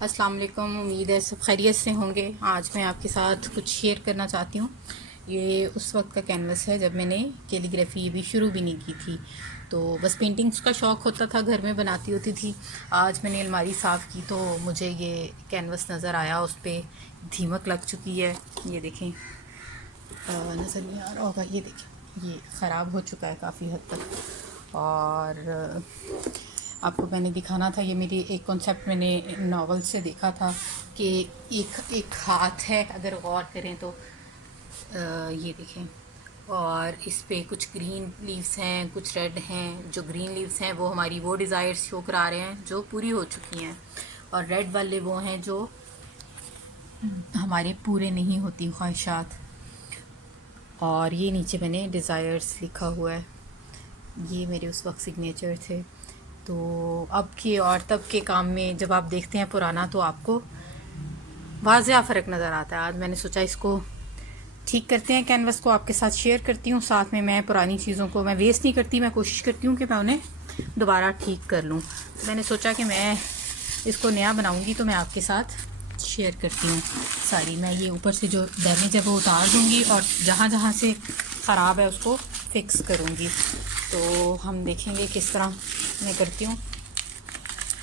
अस्सलाम वालेकुम। उम्मीद है सब खैरियत से होंगे। आज मैं आपके साथ कुछ शेयर करना चाहती हूँ। ये उस वक्त का कैनवस है जब मैंने कैलीग्राफी भी शुरू भी नहीं की थी, तो बस पेंटिंग्स का शौक़ होता था, घर में बनाती होती थी। आज मैंने अलमारी साफ़ की तो मुझे ये कैनवस नज़र आया, उस पर दीमक लग चुकी है। ये देखें, नज़र नहीं आ रहा होगा, ये देखें, ये ख़राब हो चुका है काफ़ी हद तक। और आपको मैंने दिखाना था, ये मेरी एक कॉन्सेप्ट मैंने नावल से देखा था कि एक एक हाथ है, अगर गौर करें तो ये देखें, और इस पे कुछ ग्रीन लीव्स हैं, कुछ रेड हैं। जो ग्रीन लीव्स हैं वो हमारी वो डिज़ायर्स शो करा रहे हैं जो पूरी हो चुकी हैं, और रेड वाले वो हैं जो हमारे पूरे नहीं होती ख्वाहिशात। और ये नीचे मैंने डिज़ायर्स लिखा हुआ है, ये मेरे उस वक्त सिग्नेचर थे। तो अब के और तब के काम में जब आप देखते हैं पुराना, तो आपको वाज़िया फ़र्क नज़र आता है। आज मैंने सोचा इसको ठीक करते हैं, कैनवस को आपके साथ शेयर करती हूँ। साथ में मैं पुरानी चीज़ों को मैं वेस्ट नहीं करती, मैं कोशिश करती हूँ कि मैं उन्हें दोबारा ठीक कर लूँ। तो मैंने सोचा कि मैं इसको नया बनाऊँगी, तो मैं आपके साथ शेयर करती हूँ सारी। मैं ये ऊपर से जो डैमेज है वो उतार दूँगी, और जहाँ जहाँ से ख़राब है उसको फिक्स करूँगी। तो हम देखेंगे किस तरह मैं करती हूँ।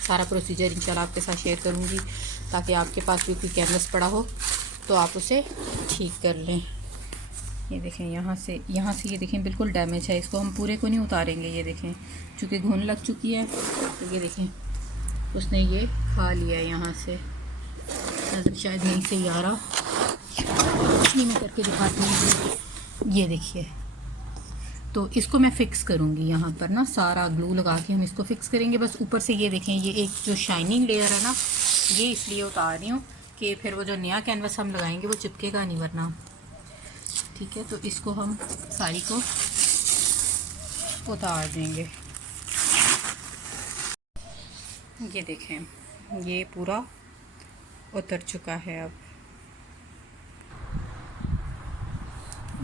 सारा प्रोसीजर इंशाल्लाह आपके साथ शेयर करूँगी, ताकि आपके पास भी कोई कैनवस पड़ा हो तो आप उसे ठीक कर लें। ये देखें, यहाँ से ये देखें बिल्कुल डैमेज है, इसको हम पूरे को नहीं उतारेंगे। ये देखें, चूँकि घुन लग चुकी है, तो ये देखें उसने ये खा लिया है यहाँ से। नज़र शायद नहीं से ही आ रहा, नहीं मैं करके दिखाती हूँ। ये देखिए, तो इसको मैं फ़िक्स करूँगी यहाँ पर ना, सारा ग्लू लगा के हम इसको फ़िक्स करेंगे। बस ऊपर से ये देखें, ये एक जो शाइनिंग लेयर है ना, ये इसलिए उतार रही हूँ कि फिर वो जो नया कैनवस हम लगाएंगे वो चिपकेगा नहीं वरना। ठीक है, तो इसको हम सारी को उतार देंगे। ये देखें, ये पूरा उतर चुका है। अब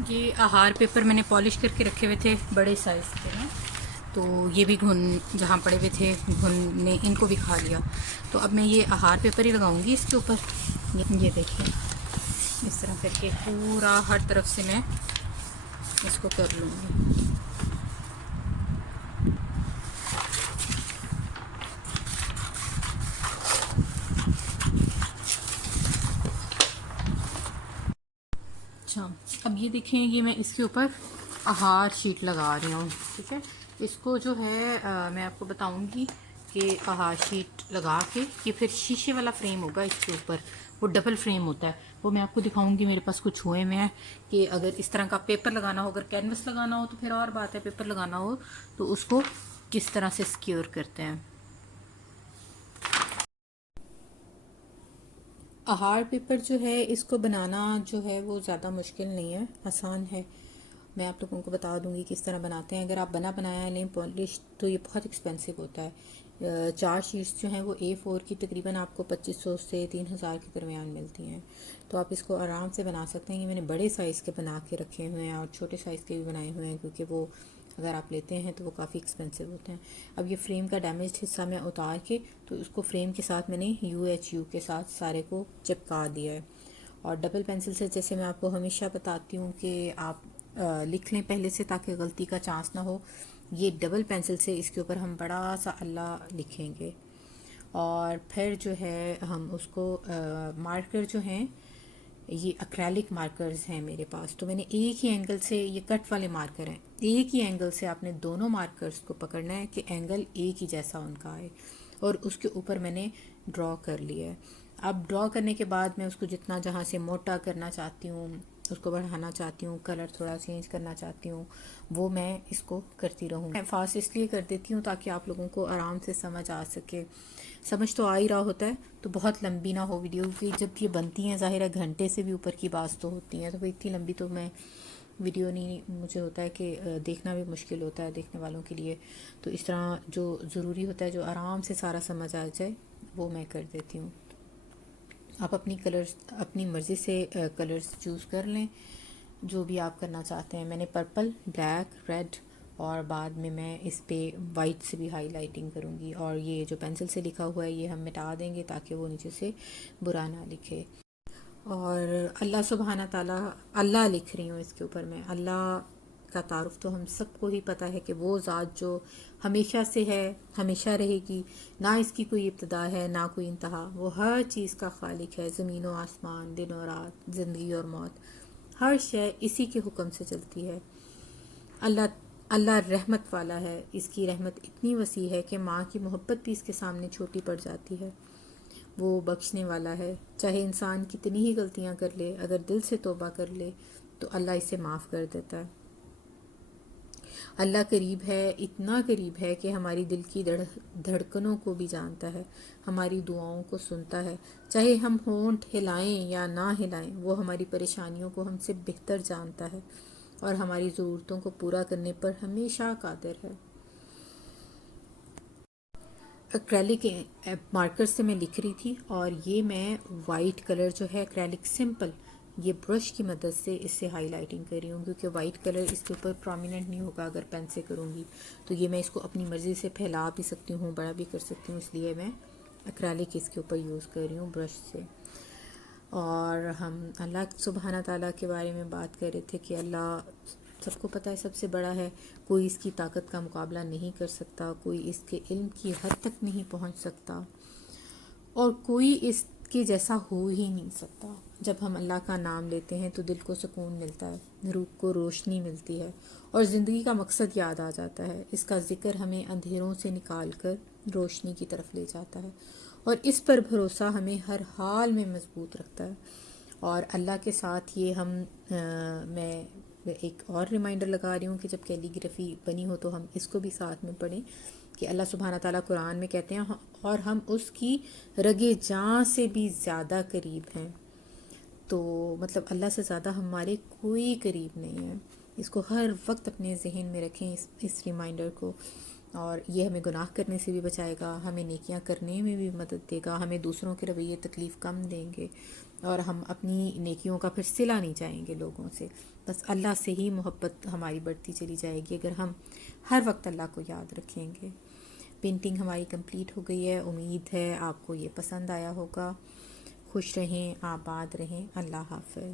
ये आहार पेपर मैंने पॉलिश करके रखे हुए थे बड़े साइज़ के ना, तो ये भी घुन जहाँ पड़े हुए थे, घुन ने इनको भी खा लिया। तो अब मैं ये आहार पेपर ही लगाऊंगी इसके ऊपर। ये देखिए, इस तरह करके पूरा हर तरफ से मैं इसको कर लूँगी। अच्छा, अब ये देखें, ये मैं इसके ऊपर आहार शीट लगा रही हूँ। ठीक है, इसको जो है मैं आपको बताऊँगी कि आहार शीट लगा के ये फिर शीशे वाला फ्रेम होगा इसके ऊपर, वो डबल फ्रेम होता है, वो मैं आपको दिखाऊंगी। मेरे पास कुछ हुए में है कि अगर इस तरह का पेपर लगाना हो, अगर कैनवस लगाना हो तो फिर और बात है, पेपर लगाना हो तो उसको किस तरह से सिक्योर करते हैं। आहार पेपर जो है, इसको बनाना जो है वो ज़्यादा मुश्किल नहीं है, आसान है। मैं आप लोगों को बता दूंगी किस तरह बनाते हैं। अगर आप बना बनाया लें पॉलिश, तो ये बहुत एक्सपेंसिव होता है। 4 शीट्स जो हैं वो A4 की तकरीबन आपको 2500 से 3000 के दरमियान मिलती हैं। तो आप इसको आराम से बना सकते हैं। ये मैंने बड़े साइज़ के बना के रखे हुए हैं और छोटे साइज़ के भी बनाए हुए हैं, क्योंकि वो अगर आप लेते हैं तो वो काफ़ी एक्सपेंसिव होते हैं। अब ये फ्रेम का डैमेज हिस्सा मैं उतार के, तो उसको फ्रेम के साथ मैंने UHU के साथ सारे को चिपका दिया है। और डबल पेंसिल से, जैसे मैं आपको हमेशा बताती हूँ कि आप लिख लें पहले से, ताकि गलती का चांस ना हो। ये डबल पेंसिल से इसके ऊपर हम बड़ा सा अल्लाह लिखेंगे, और फिर जो है हम उसको मार्कर जो हैं, ये एक्रेलिक मार्कर्स हैं मेरे पास, तो मैंने एक ही एंगल से, ये कट वाले मार्कर हैं, एक ही एंगल से आपने दोनों मार्कर्स को पकड़ना है कि एंगल एक ही जैसा उनका आए, और उसके ऊपर मैंने ड्रॉ कर लिया है। अब ड्रॉ करने के बाद मैं उसको जितना जहाँ से मोटा करना चाहती हूँ, उसको बढ़ाना चाहती हूँ, कलर थोड़ा चेंज करना चाहती हूँ, वो मैं इसको करती रहूँ। मैं फास्ट इसलिए कर देती हूँ ताकि आप लोगों को आराम से समझ आ सके। समझ तो आ ही रहा होता है, तो बहुत लंबी ना हो वीडियो, क्योंकि जब ये बनती हैं ज़ाहिर है घंटे से भी ऊपर की बात तो होती हैं, तो भाई इतनी लंबी तो मैं वीडियो नहीं, मुझे होता है कि देखना भी मुश्किल होता है देखने वालों के लिए। तो इस तरह जो ज़रूरी होता है, जो आराम से सारा समझ आ जाए, वो मैं कर देती हूँ। आप अपनी कलर्स अपनी मर्ज़ी से कलर्स चूज़ कर लें, जो भी आप करना चाहते हैं। मैंने पर्पल, ब्लैक, रेड और बाद में मैं इस पे वाइट से भी हाईलाइटिंग करूँगी। और ये जो पेंसिल से लिखा हुआ है ये हम मिटा देंगे ताकि वो नीचे से बुरा ना लिखे। और अल्लाह सुबहाना ताला, अल्लाह लिख रही हूँ इसके ऊपर मैं। अल्लाह का तारुफ तो हम सबको ही पता है कि वो ज़ात जो हमेशा से है, हमेशा रहेगी, ना इसकी कोई इब्तदा है ना कोई इंतहा। वो हर चीज़ का खालिक है, ज़मीन और आसमान, दिन और रात, ज़िंदगी और मौत, हर शय इसी के हुक्म से चलती है। अल्लाह अल्लाह रहमत वाला है, इसकी रहमत इतनी वसी है कि माँ की मोहब्बत भी इसके सामने छोटी पड़ जाती है। वो बख्शने वाला है, चाहे इंसान कितनी ही गलतियाँ कर ले, अगर दिल से तौबा कर ले तो अल्लाह इसे माफ़ कर देता है। अल्लाह करीब है, इतना करीब है कि हमारी दिल की धड़कनों को भी जानता है, हमारी दुआओं को सुनता है। चाहे हम होंठ हिलाएं या ना हिलाएं, वो हमारी परेशानियों को हमसे बेहतर जानता है और हमारी ज़रूरतों को पूरा करने पर हमेशा कादिर है। एक्रेलिक मार्कर से मैं लिख रही थी और ये मैं वाइट कलर जो है एक्रेलिक सिंपल, ये ब्रश की मदद से इससे हाईलाइटिंग कर रही हूँ, क्योंकि वाइट कलर इसके ऊपर प्रोमिनेंट नहीं होगा अगर पेन से करूँगी। तो ये मैं इसको अपनी मर्ज़ी से फैला भी सकती हूँ, बड़ा भी कर सकती हूँ, इसलिए मैं एक्रेलिक इसके ऊपर यूज़ कर रही हूँ ब्रश से। और हम अल्लाह सुबहाना ताला के बारे में बात कर रहे थे कि अल्लाह सबको पता है सबसे बड़ा है, कोई इसकी ताकत का मुकाबला नहीं कर सकता, कोई इसके इल्म की हद तक नहीं पहुंच सकता और कोई इसके जैसा हो ही नहीं सकता। जब हम अल्लाह का नाम लेते हैं तो दिल को सुकून मिलता है, रूह को रोशनी मिलती है और ज़िंदगी का मकसद याद आ जाता है। इसका ज़िक्र हमें अंधेरों से निकाल कर रोशनी की तरफ ले जाता है और इस पर भरोसा हमें हर हाल में मजबूत रखता है। और अल्लाह के साथ ये मैं एक और रिमाइंडर लगा रही हूँ कि जब कैलीग्राफी बनी हो तो हम इसको भी साथ में पढ़ें कि अल्लाह सुबहाना ताला कुरान में कहते हैं और हम उसकी रगे जान से भी ज़्यादा करीब हैं। तो मतलब अल्लाह से ज़्यादा हमारे कोई करीब नहीं है। इसको हर वक्त अपने जहन में रखें, इस रिमाइंडर को। और ये हमें गुनाह करने से भी बचाएगा, हमें नेकियां करने में भी मदद देगा, हमें दूसरों के रवैये तकलीफ़ कम देंगे और हम अपनी नेकियों का फिर सिला नहीं चाहेंगे लोगों से। बस अल्लाह से ही मोहब्बत हमारी बढ़ती चली जाएगी अगर हम हर वक्त अल्लाह को याद रखेंगे। पेंटिंग हमारी कंप्लीट हो गई है, उम्मीद है आपको ये पसंद आया होगा। खुश रहें, आबाद रहें, अल्लाह हाफ़िज़।